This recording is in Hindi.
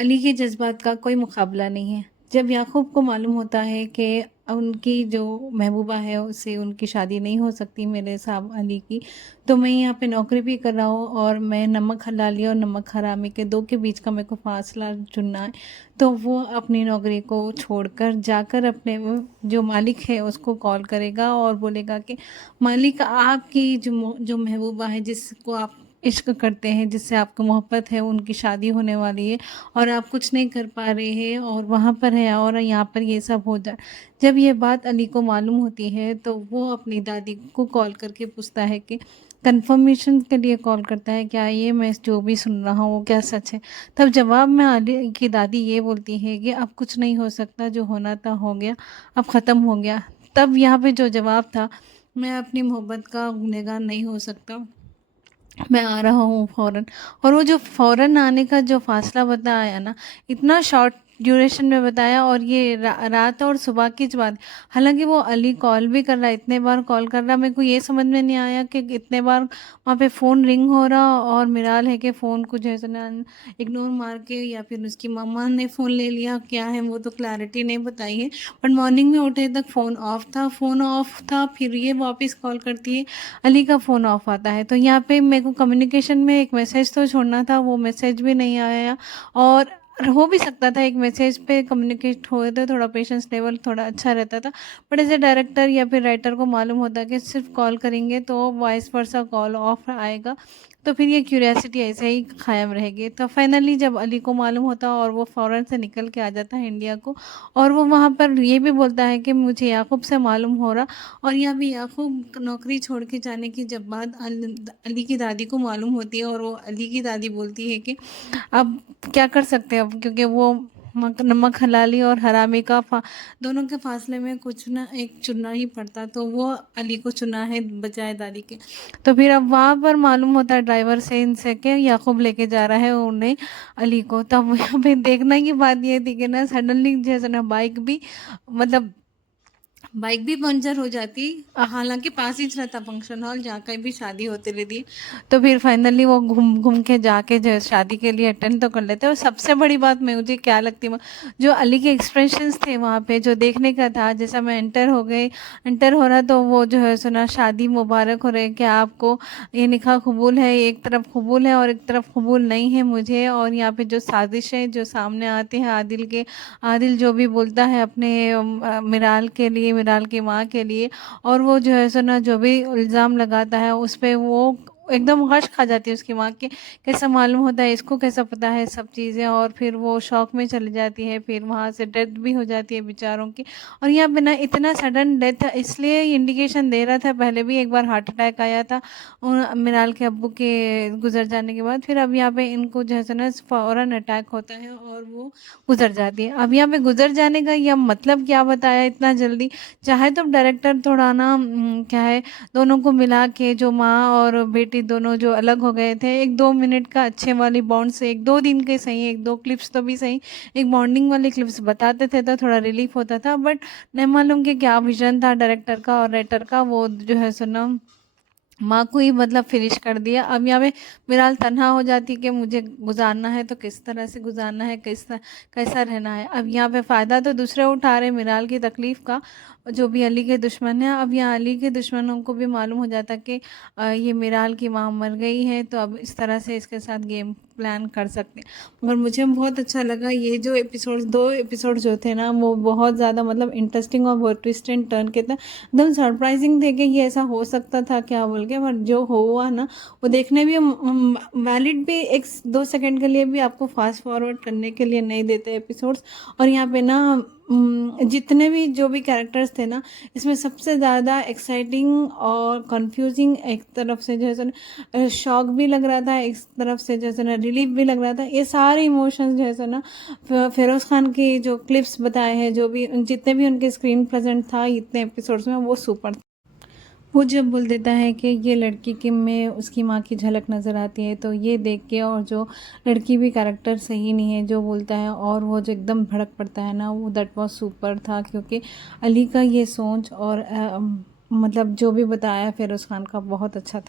अली के जज़्बात का कोई मुकाबला नहीं है। जब याकूब को मालूम होता है कि उनकी जो महबूबा है उससे उनकी शादी नहीं हो सकती मेरे साहब अली की, तो मैं यहाँ पे नौकरी भी कर रहा हूँ और मैं नमक हलाली और नमक हरामी के 2 के बीच का मेरे को फ़ासला चुनना है। तो वो अपनी नौकरी को छोड़कर जाकर अपने वो जो मालिक है उसको कॉल करेगा और बोलेगा कि मालिक, आपकी जो महबूबा है जिसको आप इश्क करते हैं, जिससे आपको मोहब्बत है, उनकी शादी होने वाली है और आप कुछ नहीं कर पा रहे हैं और वहाँ पर है और यहाँ पर ये सब हो जाए। जब ये बात अली को मालूम होती है तो वो अपनी दादी को कॉल करके पूछता है कि कंफर्मेशन के लिए कॉल करता है, क्या ये मैं जो भी सुन रहा हूँ वो क्या सच है? तब जवाब में अली की दादी ये बोलती है कि अब कुछ नहीं हो सकता, जो होना था हो गया, अब ख़त्म हो गया। तब यहाँ पे जो जवाब था, मैं अपनी मोहब्बत का गुनहगार नहीं हो सकता, मैं आ रहा हूँ फ़ौरन। और वो जो फ़ौरन आने का जो फ़ासला बताया ना, इतना शॉर्ट ड्यूरेशन में बताया और ये रात और सुबह की ज बात। हालाँकि वो अली कॉल भी कर रहा है, इतने बार कॉल कर रहा है, मेरे को ये समझ में नहीं आया कि इतने बार वहाँ पे फ़ोन रिंग हो रहा और मिराल है कि फ़ोन को जो है सो ना इग्नोर मार के या फिर उसकी मम्मा ने फ़ोन ले लिया, क्या है वो तो क्लैरिटी नहीं बताई है। बट मॉर्निंग में उठे तक फ़ोन ऑफ था, फिर ये वापस कॉल करती है, अली का फ़ोन ऑफ आता है। तो यहाँ पे मेरे को कम्युनिकेशन में एक मैसेज तो छोड़ना था, वो मैसेज भी नहीं आया और हो भी सकता था एक मैसेज पे कम्युनिकेट हुए तो थोड़ा पेशेंस लेवल थोड़ा अच्छा रहता था। बट एज़ अ डायरेक्टर या फिर राइटर को मालूम होता कि सिर्फ़ कॉल करेंगे तो वॉइस वर्सा कॉल ऑफ आएगा, तो फिर ये क्यूरियोसिटी ऐसे ही कायम रहेगी। तो फाइनली जब अली को मालूम होता और वो फ़ौरन से निकल के आ जाता है इंडिया को और वो वहाँ पर ये भी बोलता है कि मुझे याकूब से मालूम हो रहा। और यहाँ भी याकूब नौकरी छोड़ के जाने की जब बात अली की दादी को मालूम होती है और वो अली की दादी बोलती है कि अब क्या कर सकते हैं, अब क्योंकि वो नमक हलाली और हरामी का दोनों के फासले में कुछ ना एक चुनना ही पड़ता, तो वो अली को चुना है बजाय दादी के। तो फिर अब वहाँ पर मालूम होता है ड्राइवर से इनसे कि याकूब लेके जा रहा है उन्हें अली को। तब यहाँ पे देखने की बात ये थी कि ना सडनली जैसे ना बाइक भी पंचर हो जाती। हालांकि पास ही रहता फंक्शन हॉल जहाँ कहीं भी शादी होती रहती। तो फिर फाइनली वो घूम घूम के जाके जो है शादी के लिए अटेंड तो कर लेते और सबसे बड़ी बात मुझे क्या लगती है, जो अली के एक्सप्रेशंस थे वहाँ पे जो देखने का था, जैसा मैं एंटर हो रहा तो वो जो है सुना शादी मुबारक हो रहे कि आपको ये निकाह कबूल है, एक तरफ कबूल है और एक तरफ कबूल नहीं है मुझे। और यहाँ पे जो साजिशें जो सामने आती हैं आदिल जो भी बोलता है अपने मिराल के लिए, मिराल की माँ के लिए, और वो जो है सो ना जो भी इल्ज़ाम लगाता है उस पे वो एकदम गश खा जाती है उसकी माँ के, कैसा मालूम होता है, इसको कैसा पता है सब चीज़ें। और फिर वो शौक में चली जाती है, फिर वहाँ से डेथ भी हो जाती है बेचारों की। और यहाँ पे ना इतना सडन डेथ इसलिए इंडिकेशन दे रहा था, पहले भी एक बार हार्ट अटैक आया था मिराल के अब्बू के गुजर जाने के बाद, फिर अब यहाँ पे इनको जो है सो ना फ़ौरन अटैक होता है और वो गुजर जाती है। अब यहाँ पे गुजर जाने का यह मतलब क्या बताया इतना जल्दी? चाहे तो डायरेक्टर थोड़ा ना क्या है, दोनों को मिला के जो माँ और बेटी दोनों जो अलग हो गए थे, 1-2 मिनट का अच्छे वाली बॉन्ड से 1-2 दिन के सही, 1-2 क्लिप्स तो भी सही, एक बॉन्डिंग वाली क्लिप्स बताते थे तो थोड़ा रिलीफ होता था। बट नहीं मालूम कि क्या विजन था डायरेक्टर का और राइटर का, वो जो है सुना माँ को ही मतलब फिनिश कर दिया। अब यहाँ पे मिराल तन्हा हो जाती कि मुझे गुजारना है तो किस तरह से गुजारना है, कैसा रहना है। अब यहाँ पे फ़ायदा तो दूसरे उठा रहे मिराल की तकलीफ़ का, जो भी अली के दुश्मन है। अब यहाँ अली के दुश्मनों को भी मालूम हो जाता कि ये मिराल की माँ मर गई है, तो अब इस तरह से इसके साथ गेम प्लान कर सकते हैं। मगर मुझे बहुत अच्छा लगा ये जो एपिसोड, 2 एपिसोड जो थे ना वो बहुत ज़्यादा मतलब इंटरेस्टिंग और बहुत ट्विस्ट एंड टर्न के थे, एकदम सरप्राइजिंग थे कि ये ऐसा हो सकता था क्या बोल के। पर जो हुआ ना वो देखने भी वैलिड भी 1-2 सेकंड के लिए भी आपको फास्ट फॉरवर्ड करने के लिए नहीं देते एपिसोड्स। और यहाँ पे ना जितने भी जो भी कैरेक्टर्स थे ना, इसमें सबसे ज़्यादा एक्साइटिंग और कंफ्यूजिंग एक तरफ से जैसे ना शॉक भी लग रहा था, एक तरफ से जैसे ना रिलीफ भी लग रहा था, ये सारे इमोशंस जैसे ना फिरोज़ खान की जो क्लिप्स बताए हैं, जो भी जितने भी उनके स्क्रीन प्रेजेंट था इतने एपिसोड्स में, वो सुपर। वो जब बोल देता है कि ये लड़की के में उसकी माँ की झलक नज़र आती है, तो ये देख के और जो लड़की भी कैरेक्टर सही नहीं है जो बोलता है और वो जो एकदम भड़क पड़ता है ना, वो दैट वाज सुपर था। क्योंकि अली का ये सोच और मतलब जो भी बताया फिरोज़ खान का बहुत अच्छा था।